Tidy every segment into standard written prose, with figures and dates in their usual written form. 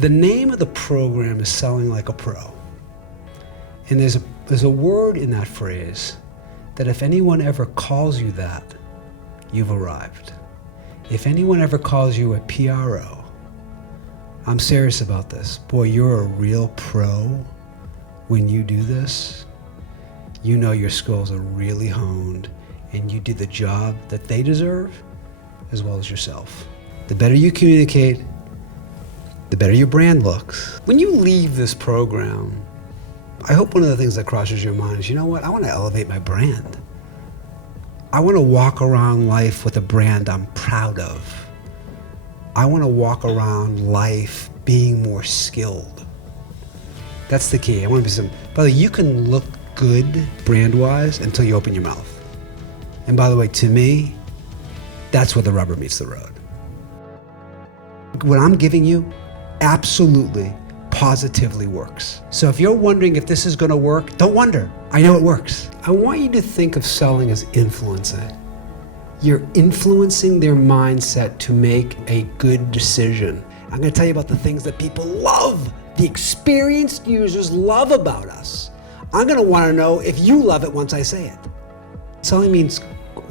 The name of the program is Selling Like a Pro. And there's a word in that phrase that if anyone ever calls you that, you've arrived. If anyone ever calls you a PRO, I'm serious about this. Boy, you're a real pro when you do this. You know your skills are really honed and you do the job that they deserve as well as yourself. The better you communicate, the better your brand looks. When you leave this program, I hope one of the things that crosses your mind is, you know what, I want to elevate my brand. I want to walk around life with a brand I'm proud of. I want to walk around life being more skilled. That's the key. I want to be some, by the way, you can look good brand-wise until you open your mouth. And by the way, to me, that's where the rubber meets the road. What I'm giving you absolutely, positively works. So if you're wondering if this is going to work, don't wonder. I know it works. I want you to think of selling as influencing. You're influencing their mindset to make a good decision. I'm going to tell you about the things that people love, the experienced users love about us. I'm going to want to know if you love it once I say it. Selling means,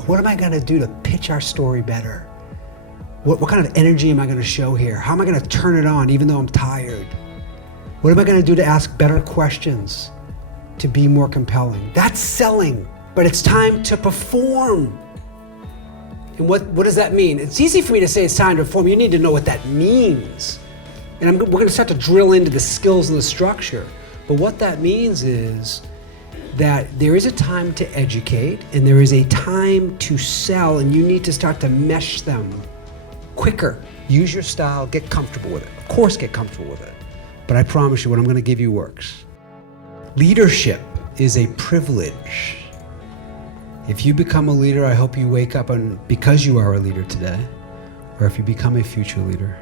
what am I going to do to pitch our story better? What kind of energy am I going to show here? How am I going to turn it on even though I'm tired? What am I going to do to ask better questions to be more compelling? That's selling, but it's time to perform. And what does that mean? It's easy for me to say it's time to perform. You need to know what that means. And we're going to start to drill into the skills and the structure. But what that means is that there is a time to educate and there is a time to sell, and you need to start to mesh them quicker. Use your style, get comfortable with it. Of course, get comfortable with it. But I promise you what I'm going to give you works. Leadership is a privilege. If you become a leader, I hope you wake up and because you are a leader today, or if you become a future leader.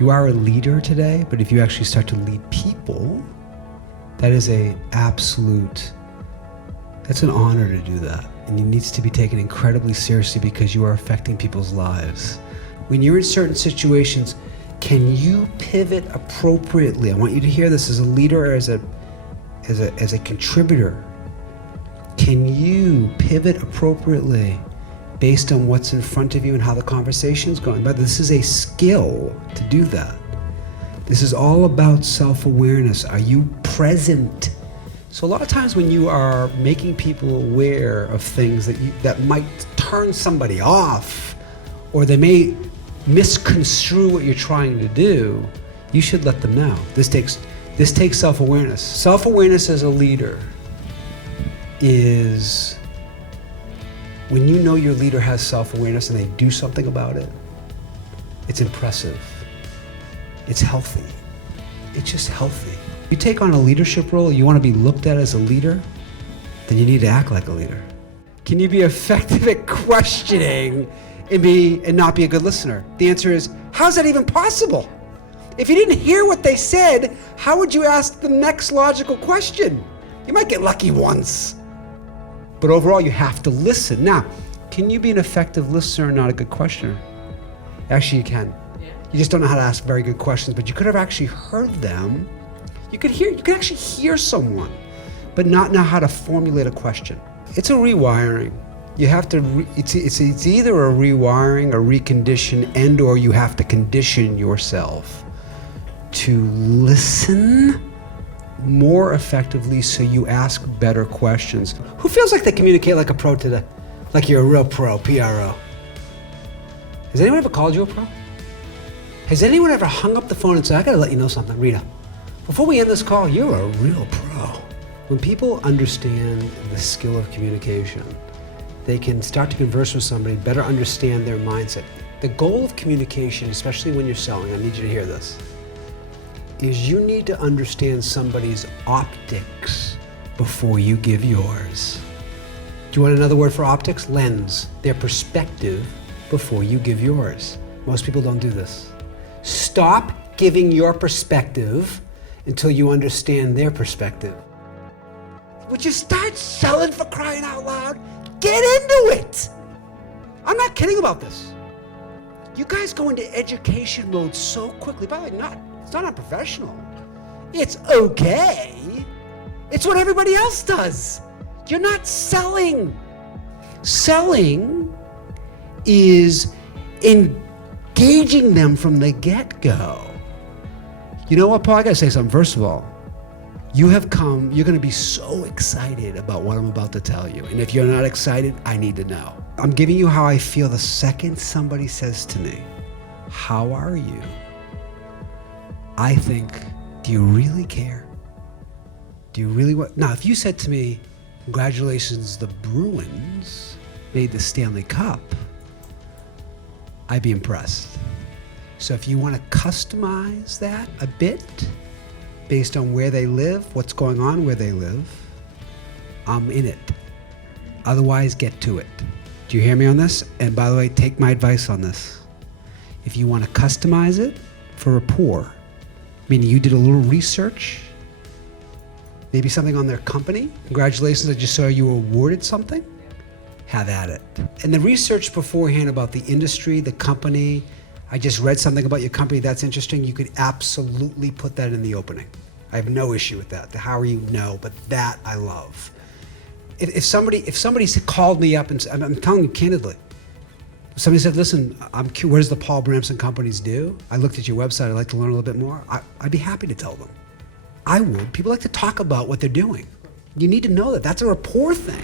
You are a leader today, but if you actually start to lead people, that is that's an honor to do that. And it needs to be taken incredibly seriously because you are affecting people's lives. When you're in certain situations, can you pivot appropriately? I want you to hear this as a leader or as a contributor. Can you pivot appropriately based on what's in front of you and how the conversation's going? But this is a skill to do that. This is all about self-awareness. Are you present? So a lot of times when you are making people aware of things that might turn somebody off, or they may misconstrue what you're trying to do, you should let them know. This takes self-awareness. Self-awareness as a leader is when you know your leader has self-awareness and they do something about it. It's impressive. It's healthy. It's just healthy. You take on a leadership role, you want to be looked at as a leader, then you need to act like a leader. Can you be effective at questioning and not be a good listener? The answer is, how's that even possible? If you didn't hear what they said, how would you ask the next logical question? You might get lucky once, but overall you have to listen. Now, can you be an effective listener and not a good questioner? Actually, you can. You just don't know how to ask very good questions, but you could have actually heard them. You could actually hear someone, but not know how to formulate a question. It's a rewiring. You have to, it's either a rewiring, a recondition, and or you have to condition yourself to listen more effectively so you ask better questions. Who feels like they communicate like a pro today? Like you're a real pro, PRO. Has anyone ever called you a pro? Has anyone ever hung up the phone and said, I gotta let you know something, Rita. Before we end this call, you're a real pro. When people understand the skill of communication, they can start to converse with somebody, better understand their mindset. The goal of communication, especially when you're selling, I need you to hear this, is you need to understand somebody's optics before you give yours. Do you want another word for optics? Lens. Their perspective before you give yours. Most people don't do this. Stop giving your perspective until you understand their perspective. Would you start selling, for crying out loud? Get into it! I'm not kidding about this. You guys go into education mode so quickly. By the way, not It's not unprofessional. It's okay. It's what everybody else does. You're not selling. Selling is engaging them from the get-go. You know what, Paul? I gotta say something. First of all, you have come, you're gonna be so excited about what I'm about to tell you. And if you're not excited, I need to know. I'm giving you how I feel the second somebody says to me, "How are you?" I think, do you really care? Do you really want? Now, if you said to me, "Congratulations, the Bruins made the Stanley Cup," I'd be impressed. So if you want to customize that a bit based on where they live, what's going on where they live, I'm in it. Otherwise, get to it. Do you hear me on this? And by the way, take my advice on this. If you want to customize it for rapport, meaning you did a little research, maybe something on their company, congratulations, I just saw you were awarded something, have at it. And the research beforehand about the industry, the company, I just read something about your company that's interesting, you could absolutely put that in the opening. I have no issue with that. The how are you? No, but that I love. If somebody called me up and I'm telling you candidly, somebody said, "Listen, I'm curious, what does the Paul Bramson companies do? I looked at your website, I'd like to learn a little bit more." I'd be happy to tell them. I would. People like to talk about what they're doing. You need to know that. That's a rapport thing.